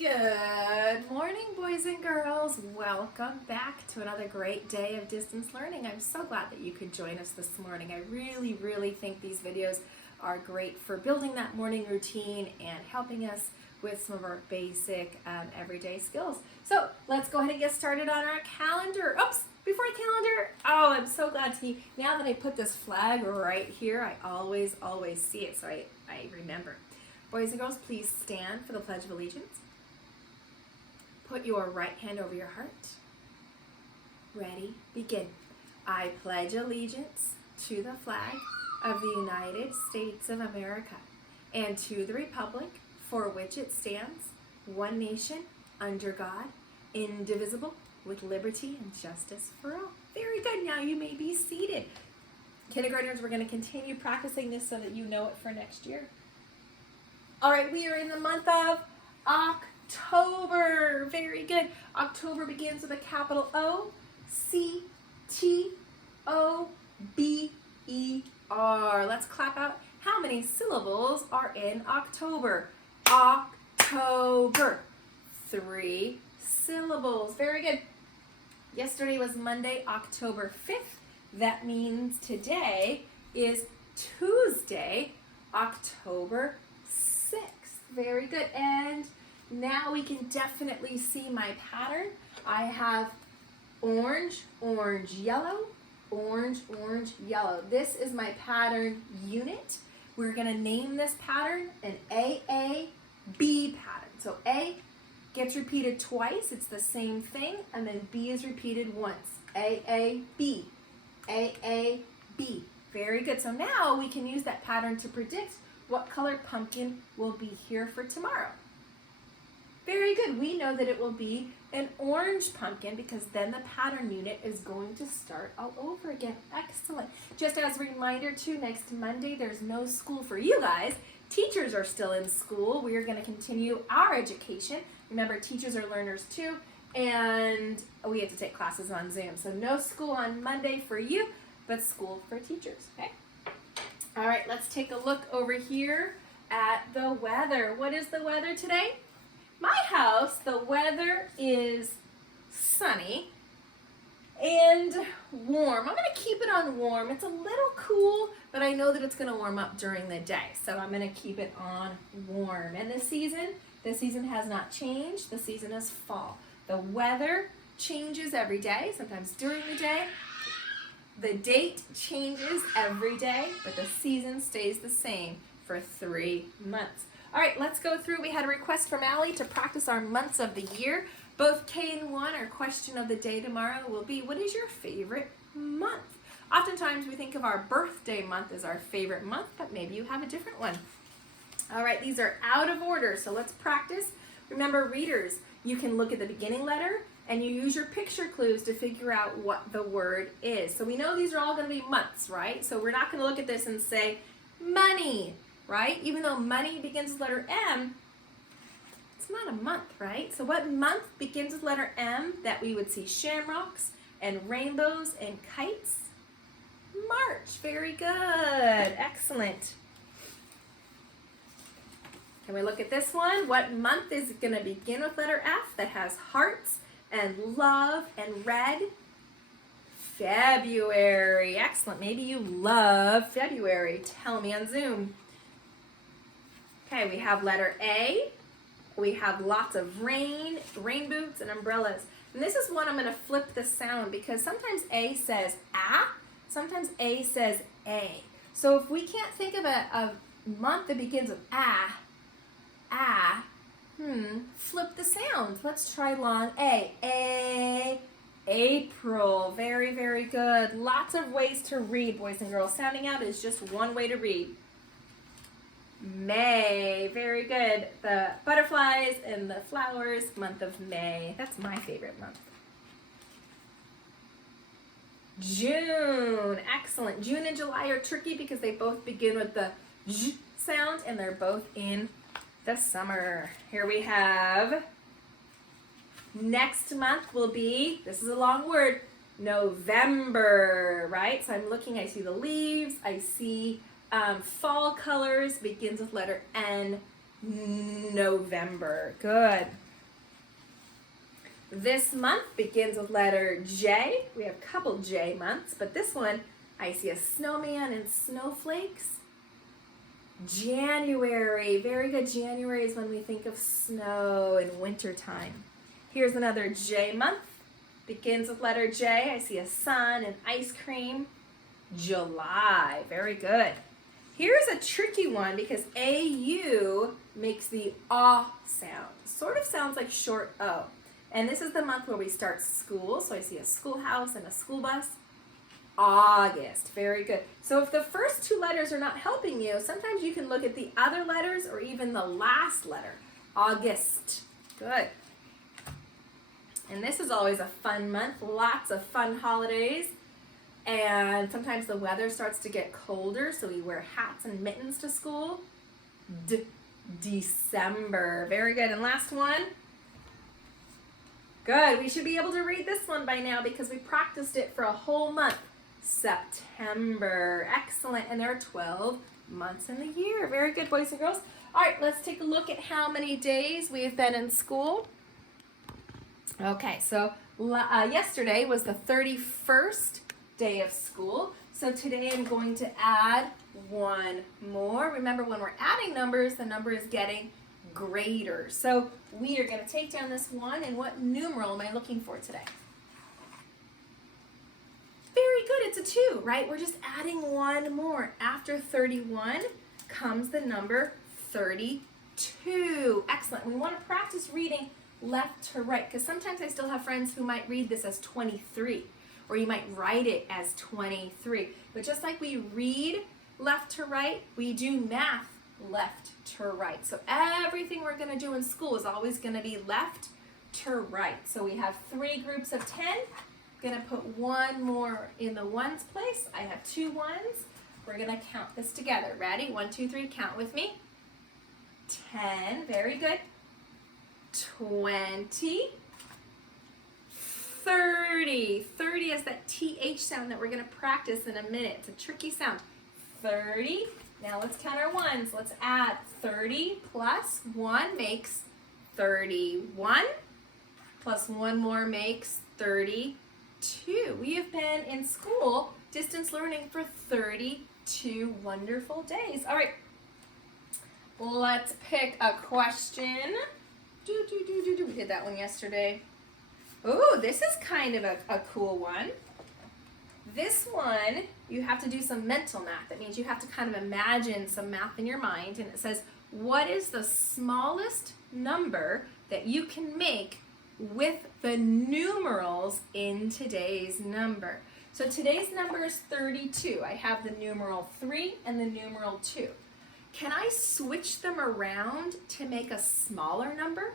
Good morning, boys and girls. Welcome back to another great day of distance learning. I'm so glad that you could join us this morning. I really think these videos are great for building that morning routine and helping us with some of our basic everyday skills. So let's go ahead and get started on our calendar. Oops, before calendar, oh, I'm so glad to see, now that I put this flag right here, I always see it, so I remember. Boys and girls, please stand for the Pledge of Allegiance. Put your right hand over your heart. Ready, begin. I pledge allegiance to the flag of the United States of America and to the republic for which it stands, one nation, under God, indivisible, with liberty and justice for all. Very good. Now you may be seated. Kindergartners, we're going to continue practicing this so that you know it for next year. All right, we are in the month of October. Very good. October begins with a capital O, C, T, O, B, E, R. Let's clap out. How many syllables are in October? October. 3 syllables. Very good. Yesterday was Monday, October 5th. That means today is Tuesday, October 6th. Very good. And now we can definitely see my pattern. I have orange, orange, yellow, orange, orange, yellow. This is my pattern unit. We're going to name this pattern an AAB pattern. So A gets repeated twice. It's the same thing. And then B is repeated once. AAB. AAB. Very good. So now we can use that pattern to predict what color pumpkin will be here for tomorrow. Very good. We know that it will be an orange pumpkin because then the pattern unit is going to start all over again. Excellent. Just as a reminder too, next Monday there's no school for you guys. Teachers are still in school. We are going to continue our education. Remember, teachers are learners too, and we have to take classes on Zoom. So no school on Monday for you, but school for teachers, okay? All right, let's take a look over here at the weather. What is the weather today? My house, the weather is sunny and warm. I'm going to keep it on warm. It's a little cool, but I know that it's going to warm up during the day. So I'm going to keep it on warm. And the season has not changed. The season is fall. The weather changes every day, sometimes during the day. The date changes every day, but the season stays the same for 3 months. All right, let's go through. We had a request from Allie to practice our months of the year. Both K and 1, our question of the day tomorrow will be, what is your favorite month? Oftentimes we think of our birthday month as our favorite month, but maybe you have a different one. All right, these are out of order, so let's practice. Remember, readers, you can look at the beginning letter and you use your picture clues to figure out what the word is. So we know these are all going to be months, right? So we're not going to look at this and say money, right? Even though money begins with letter M, it's not a month, right? So what month begins with letter M that we would see shamrocks and rainbows and kites? March. Very good. Excellent. Can we look at this one? What month is going to begin with letter F that has hearts and love and red? February. Excellent. Maybe you love February. Tell me on Zoom. Okay, we have letter A. We have lots of rain boots, and umbrellas. And this is one I'm going to flip the sound because sometimes A says ah, sometimes A says A. So if we can't think of a month that begins with ah, flip the sound. Let's try long A, April. Very, very good. Lots of ways to read, boys and girls. Sounding out is just one way to read. May. Very good. The butterflies and the flowers, month of May. That's my favorite month. June. Excellent. June and July are tricky because they both begin with the j sound and they're both in the summer. Here we have next month will be, this is a long word, November, right? So I'm looking, I see the leaves, I see fall colors, begins with letter N, November. Good. This month begins with letter J. We have a couple J months, but this one, I see a snowman and snowflakes. January, very good. January is when we think of snow and wintertime. Here's another J month. Begins with letter J. I see a sun and ice cream. July, very good. Here's a tricky one because AU makes the ah sound. Sort of sounds like short O. And this is the month where we start school. So I see a schoolhouse and a school bus. August, very good. So if the first two letters are not helping you, sometimes you can look at the other letters or even the last letter. August, good. And this is always a fun month, lots of fun holidays. And sometimes the weather starts to get colder, so we wear hats and mittens to school. December, very good. And last one. Good, we should be able to read this one by now because we practiced it for a whole month. September, excellent. And there are 12 months in the year. Very good, boys and girls. All right, let's take a look at how many days we've been in school. Okay, so yesterday was the 31st day of school. So today I'm going to add one more. Remember, when we're adding numbers, the number is getting greater. So we are going to take down this one, and what numeral am I looking for today? Very good, it's a 2, right? We're just adding one more. After 31 comes the number 32. Excellent. We want to practice reading left to right because sometimes I still have friends who might read this as 23, or you might write it as 23. But just like we read left to right, we do math left to right. So everything we're going to do in school is always going to be left to right. So we have 3 groups of 10. I'm going to put one more in the ones place. I have 2 ones. We're going to count this together. Ready? 1, 2, 3. Count with me. 10. Very good. 20. 30. 30 is that TH sound that we're going to practice in a minute. It's a tricky sound. 30. Now let's count our ones. Let's add 30 plus 1 makes 31. Plus 1 more makes 32. We have been in school, distance learning, for 32 wonderful days. All right, let's pick a question. We did that one yesterday. Ooh, this is kind of a cool one. This one, you have to do some mental math. That means you have to kind of imagine some math in your mind. And it says, what is the smallest number that you can make with the numerals in today's number? So today's number is 32. I have the numeral 3 and the numeral 2. Can I switch them around to make a smaller number?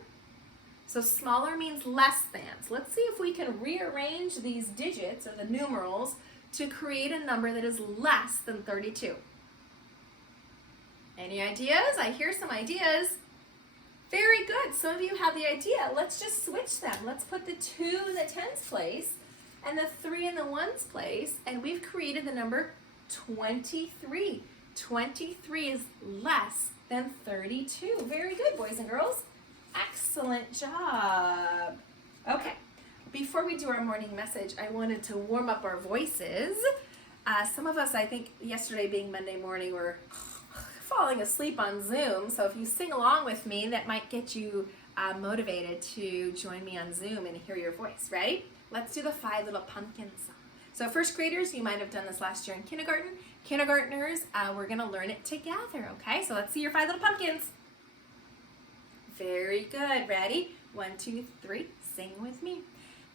So smaller means less than. So let's see if we can rearrange these digits or the numerals to create a number that is less than 32. Any ideas? I hear some ideas. Very good. Some of you have the idea. Let's just switch them. Let's put the 2 in the tens place and the 3 in the ones place, and we've created the number 23. 23 is less than 32. Very good, boys and girls. Excellent job. Okay, before we do our morning message, I wanted to warm up our voices. Some of us, I think yesterday being Monday morning, were falling asleep on Zoom. So if you sing along with me, that might get you motivated to join me on Zoom and hear your voice, right? Let's do the 5 Little Pumpkins song. So first graders, you might have done this last year in kindergarten. Kindergartners, we're going to learn it together, okay? So let's see your 5 Little Pumpkins. Very good. Ready? 1, 2, 3. Sing with me.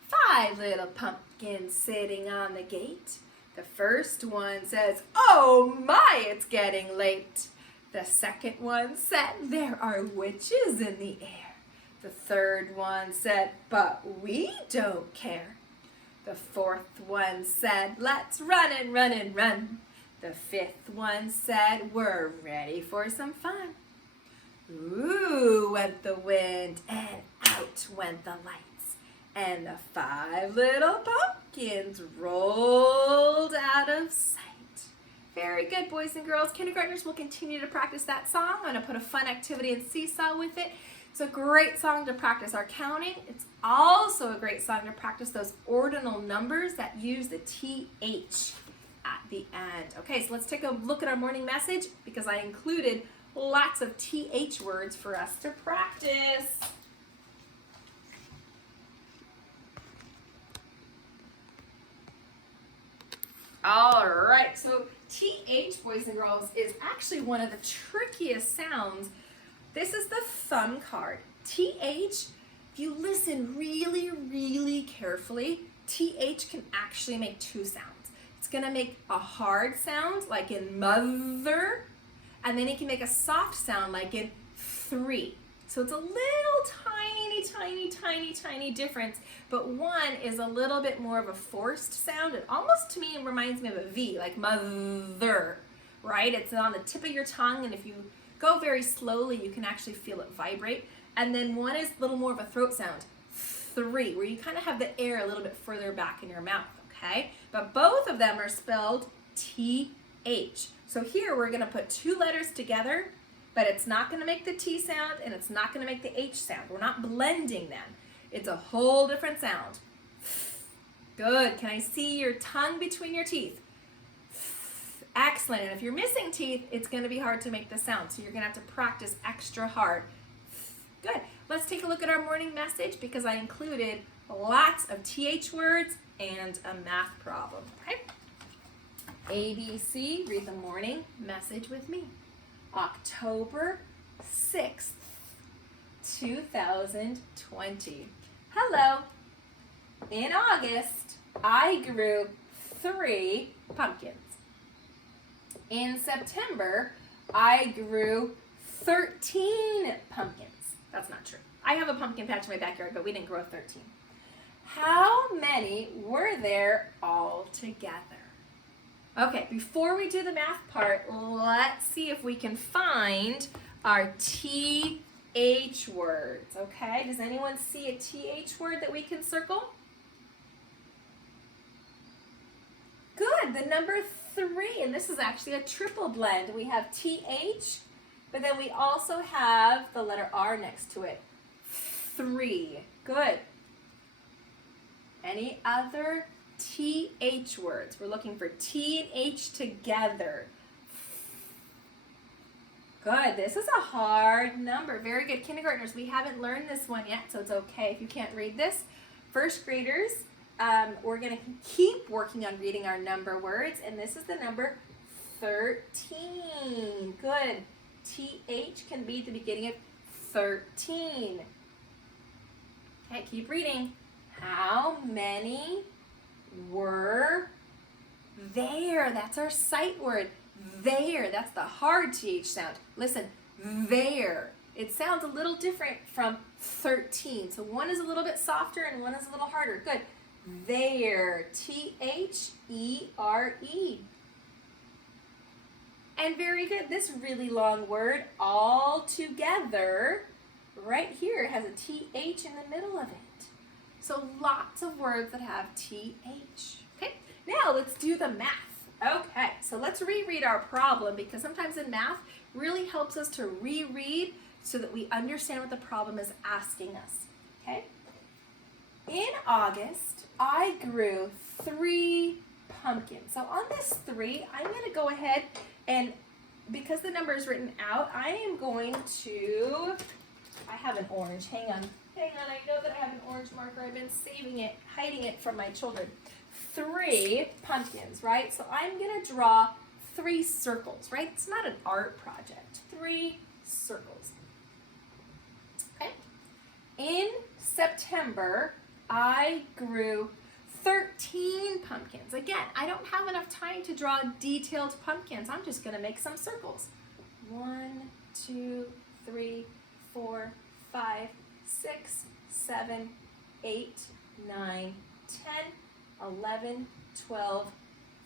5 little pumpkins sitting on the gate. The first one says, "Oh my, it's getting late." The second one said, "There are witches in the air." The third one said, "But we don't care." The fourth one said, "Let's run and run and run." The fifth one said, "We're ready for some fun." Ooh, went the wind, and out went the lights, and the 5 little pumpkins rolled out of sight. Very good, boys and girls. Kindergartners will continue to practice that song. I'm going to put a fun activity and seesaw with it. It's a great song to practice our counting. It's also a great song to practice those ordinal numbers that use the TH at the end. Okay, so let's take a look at our morning message because I included lots of TH words for us to practice. All right, so TH, boys and girls, is actually one of the trickiest sounds. This is the thumb card. TH, if you listen really, really carefully, TH can actually make two sounds. It's gonna make a hard sound like in mother, and then it can make a soft sound like in three. So it's a little tiny difference, but one is a little bit more of a forced sound. It almost, to me, reminds me of a V, like mother, right? It's on the tip of your tongue, and if you go very slowly, you can actually feel it vibrate. And then one is a little more of a throat sound, three, where you kind of have the air a little bit further back in your mouth, okay? But both of them are spelled TH. So here we're gonna put two letters together, but it's not gonna make the T sound and it's not gonna make the H sound. We're not blending them. It's a whole different sound. Good, can I see your tongue between your teeth? Excellent, and if you're missing teeth, it's gonna be hard to make the sound, so you're gonna have to practice extra hard. Good, let's take a look at our morning message because I included lots of TH words and a math problem, okay? ABC, read the morning message with me. October 6th, 2020. Hello. In August, I grew 3 pumpkins. In September, I grew 13 pumpkins. That's not true. I have a pumpkin patch in my backyard, but we didn't grow 13. How many were there all together? Okay, before we do the math part, let's see if we can find our TH words, okay? Does anyone see a TH word that we can circle? Good, the number 3, and this is actually a triple blend. We have TH, but then we also have the letter R next to it. 3, good. Any other TH words? We're looking for T and H together. Good, this is a hard number. Very good, kindergartners. We haven't learned this one yet, so it's okay if you can't read this. First graders, we're gonna keep working on reading our number words, and this is the number 13. Good, TH can be at the beginning of 13. Okay, keep reading. How many were there? That's our sight word. There. That's the hard TH sound. Listen, there. It sounds a little different from 13. So one is a little bit softer and one is a little harder. Good. There. THERE. And very good. This really long word, all together, right here, has a TH in the middle of it. So lots of words that have TH. Okay, now let's do the math. Okay, so let's reread our problem because sometimes in math really helps us to reread so that we understand what the problem is asking us. Okay, in August, I grew 3 pumpkins. So on this 3, I'm going to go ahead and because the number is written out, I am going to, I have an orange, hang on, I know that I have an orange marker. I've been saving it, hiding it from my children. 3 pumpkins, right? So I'm gonna draw 3 circles, right? It's not an art project. 3 circles, okay? In September, I grew 13 pumpkins. Again, I don't have enough time to draw detailed pumpkins. I'm just gonna make some circles. 1, 2, 3, 4, 5, 6, 7, 8, 9, 10, 11, 12,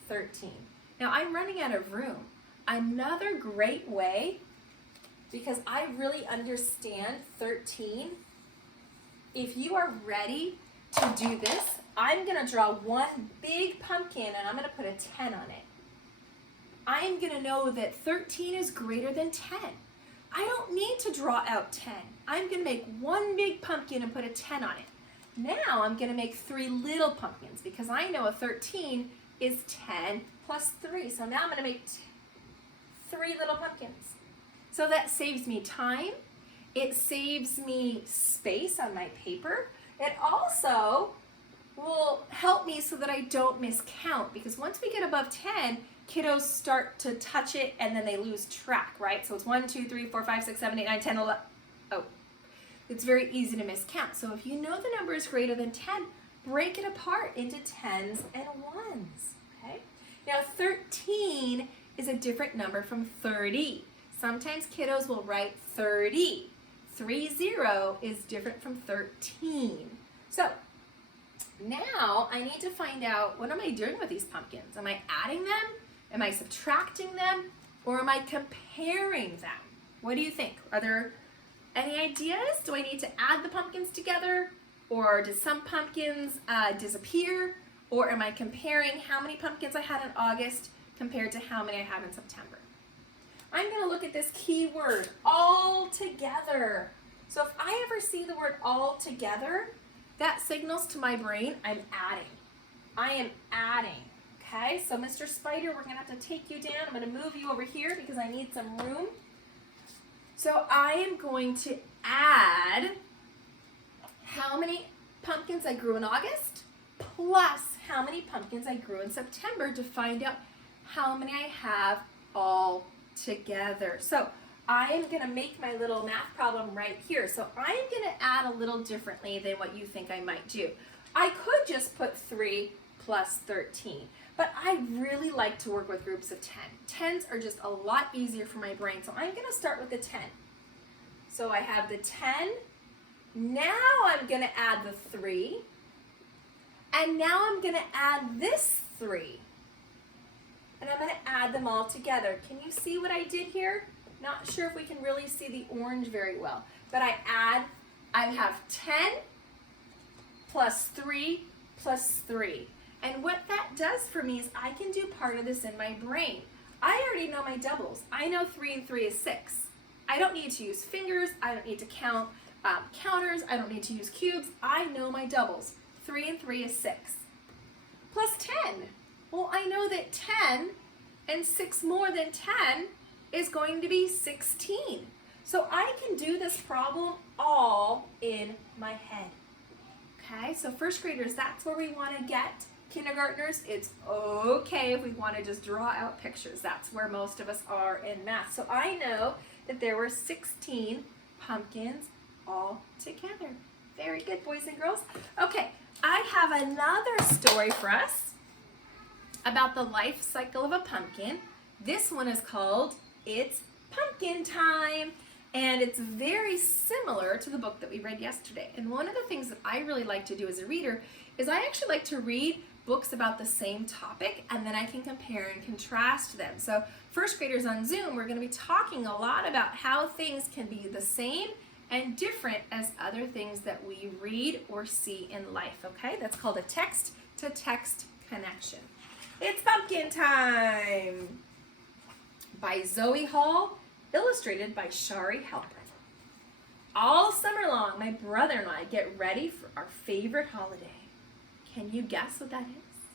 13. Now I'm running out of room. Another great way, because I really understand 13, if you are ready to do this, I'm gonna draw one big pumpkin and I'm gonna put a 10 on it. I'm gonna know that 13 is greater than 10. I don't need to draw out 10. I'm going to make one big pumpkin and put a 10 on it. Now I'm going to make 3 little pumpkins because I know a 13 is 10 plus 3. So now I'm going to make 3 little pumpkins. So that saves me time. It saves me space on my paper. It also will help me so that I don't miscount, because once we get above 10, kiddos start to touch it and then they lose track, right? So it's 1, 2, 3, 4, 5, 6, 7, 8, 9, 10, 11. Oh, it's very easy to miscount. So if you know the number is greater than 10, break it apart into 10s and 1s, okay? Now 13 is a different number from 30. Sometimes kiddos will write 30. 30 is different from 13. So now I need to find out, what am I doing with these pumpkins? Am I adding them? Am I subtracting them? Or am I comparing them? What do you think? Are there any ideas? Do I need to add the pumpkins together? Or did some pumpkins disappear? Or am I comparing how many pumpkins I had in August compared to how many I have in September? I'm going to look at this key word, all together. So if I ever see the word all together, that signals to my brain I'm adding. I am adding. Okay, so Mr. Spider, we're going to have to take you down. I'm going to move you over here because I need some room. So I am going to add how many pumpkins I grew in August plus how many pumpkins I grew in September to find out how many I have all together. So I am going to make my little math problem right here. So I am going to add a little differently than what you think I might do. I could just put 3 plus 13, but I really like to work with groups of 10. 10s are just a lot easier for my brain, so I'm going to start with the 10. So I have the 10. Now I'm going to add the 3, and now I'm going to add this 3. And I'm going to add them all together. Can you see what I did here? Not sure if we can really see the orange very well, but I have 10 plus 3 plus 3. And what that does for me is I can do part of this in my brain. I already know my doubles. I know 3 and 3 is 6. I don't need to use fingers. I don't need to count counters. I don't need to use cubes. I know my doubles. 3 and 3 is 6. Plus 10. Well, I know that 10 and 6 more than 10 is going to be 16. So I can do this problem all in my head. Okay, so first graders, that's where we want to get. Kindergartners, it's okay if we want to just draw out pictures. That's where most of us are in math. So I know that there were 16 pumpkins all together. Very good, boys and girls. Okay, I have another story for us about the life cycle of a pumpkin. This one is called It's Pumpkin Time, and it's very similar to the book that we read yesterday. And one of the things that I really like to do as a reader is I actually like to read books about the same topic, and then I can compare and contrast them. So first graders on Zoom, we're going to be talking a lot about how things can be the same and different as other things that we read or see in life, okay? That's called a text-to-text connection. It's Pumpkin Time by Zoe Hall, illustrated by Shari Halpern. All summer long, my brother and I get ready for our favorite holiday. Can you guess what that is?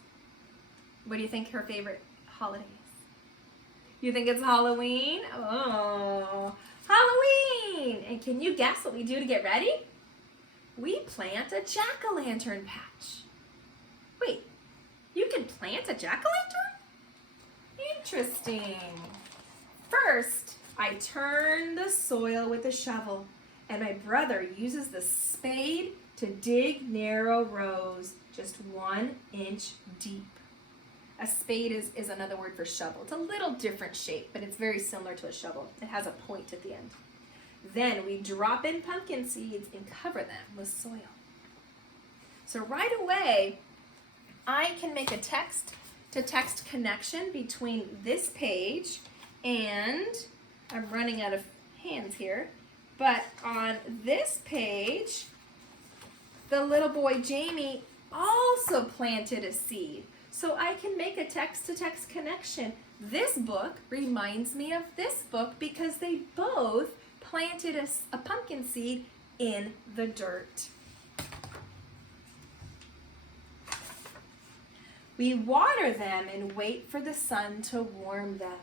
What do you think her favorite holiday is? You think it's Halloween? Oh, Halloween! And can you guess what we do to get ready? We plant a jack-o'-lantern patch. Wait, you can plant a jack-o'-lantern? Interesting. First, I turn the soil with a shovel, and my brother uses the spade to dig narrow rows, just 1 inch deep. A spade is another word for shovel. It's a little different shape, but it's very similar to a shovel. It has a point at the end. Then we drop in pumpkin seeds and cover them with soil. So right away, I can make a text-to-text connection between this page and, I'm running out of hands here, but on this page, the little boy Jamie also planted a seed. So I can make a text-to-text connection. This book reminds me of this book because they both planted a pumpkin seed in the dirt. We water them and wait for the sun to warm them.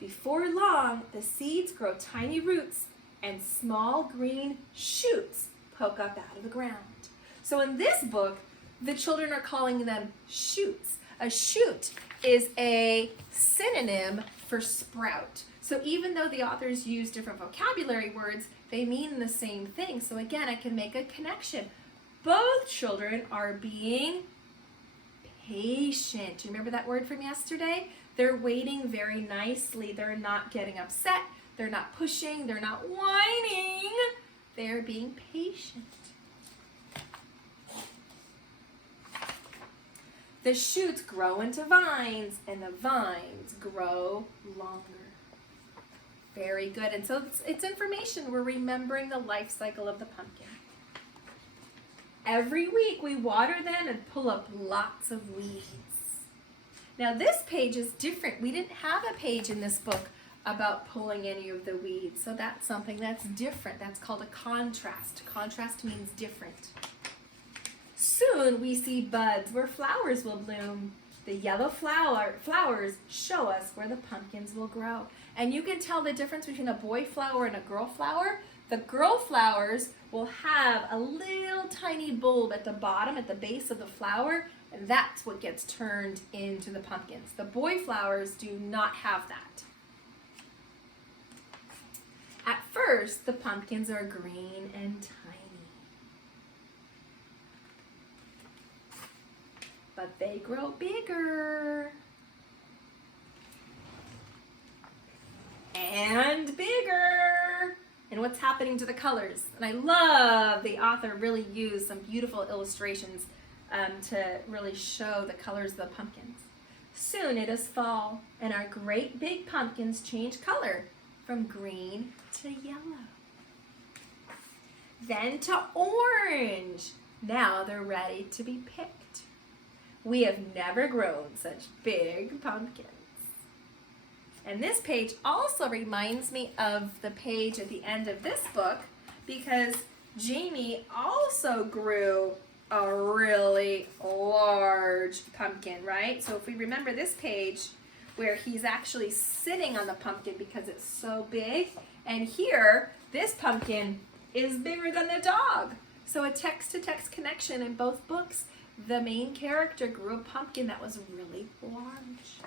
Before long, the seeds grow tiny roots and small green shoots poke up out of the ground. So in this book, the children are calling them shoots. A shoot is a synonym for sprout. So even though the authors use different vocabulary words, they mean the same thing. So again, I can make a connection. Both children are being patient. Do you remember that word from yesterday? They're waiting very nicely. They're not getting upset. They're not pushing. They're not whining. They're being patient. The shoots grow into vines, and the vines grow longer. Very good. And so it's information. We're remembering the life cycle of the pumpkin. Every week we water them and pull up lots of weeds. Now this page is different. We didn't have a page in this book about pulling any of the weeds. So that's something that's different. That's called a contrast. Contrast means different. Soon we see buds where flowers will bloom. The yellow flowers show us where the pumpkins will grow. And you can tell the difference between a boy flower and a girl flower. The girl flowers will have a little tiny bulb at the bottom, at the base of the flower, and that's what gets turned into the pumpkins. The boy flowers do not have that. At first, the pumpkins are green and tiny. But they grow bigger. And bigger. And what's happening to the colors? And I love the author really used some beautiful illustrations to really show the colors of the pumpkins. Soon it is fall, and our great big pumpkins change color from green to yellow. Then to orange. Now they're ready to be picked. We have never grown such big pumpkins. And this page also reminds me of the page at the end of this book because Jamie also grew a really large pumpkin, right? So if we remember this page where he's actually sitting on the pumpkin because it's so big, and here, this pumpkin is bigger than the dog. So a text-to-text connection in both books. The main character grew a pumpkin that was really large.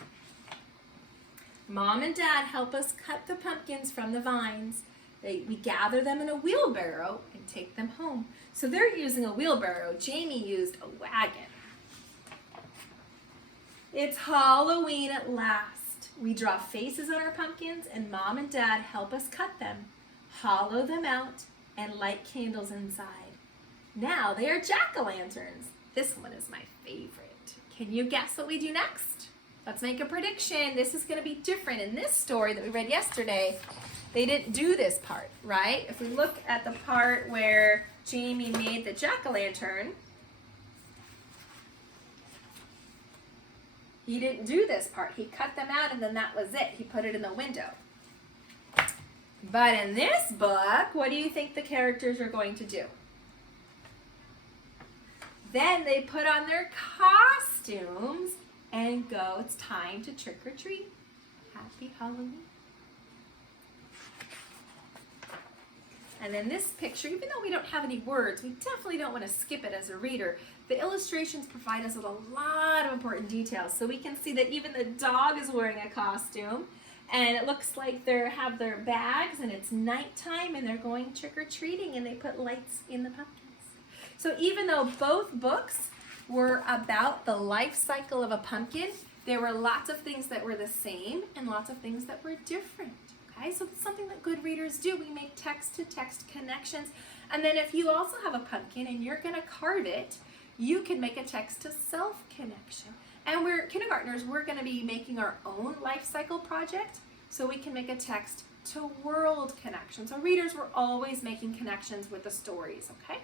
Mom and Dad help us cut the pumpkins from the vines. We gather them in a wheelbarrow and take them home. So they're using a wheelbarrow. Jamie used a wagon. It's Halloween at last. We draw faces on our pumpkins and Mom and Dad help us cut them, hollow them out, and light candles inside. Now they are jack-o'-lanterns. This one is my favorite. Can you guess what we do next? Let's make a prediction. This is going to be different. In this story that we read yesterday, they didn't do this part, right? If we look at the part where Jamie made the jack-o'-lantern, he didn't do this part. He cut them out and then that was it. He put it in the window. But in this book, what do you think the characters are going to do? Then they put on their costumes and go. It's time to trick or treat. Happy Halloween. And then this picture, even though we don't have any words, we definitely don't want to skip it as a reader. The illustrations provide us with a lot of important details. So we can see that even the dog is wearing a costume. And it looks like they have their bags and it's nighttime and they're going trick-or-treating and they put lights in the pumpkins. So even though both books were about the life cycle of a pumpkin, there were lots of things that were the same and lots of things that were different. Okay, so it's something that good readers do. We make text-to-text connections. And then if you also have a pumpkin and you're going to carve it, you can make a text-to-self connection. And we're kindergartners, we're going to be making our own life cycle project so we can make a text-to-world connection. So readers, we're always making connections with the stories, okay?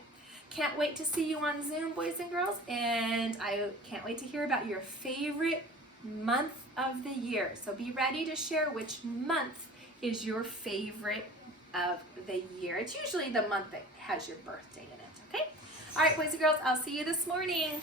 Can't wait to see you on Zoom, boys and girls, and I can't wait to hear about your favorite month of the year. So be ready to share which month is your favorite of the year. It's usually the month that has your birthday in it, okay? All right, boys and girls, I'll see you this morning.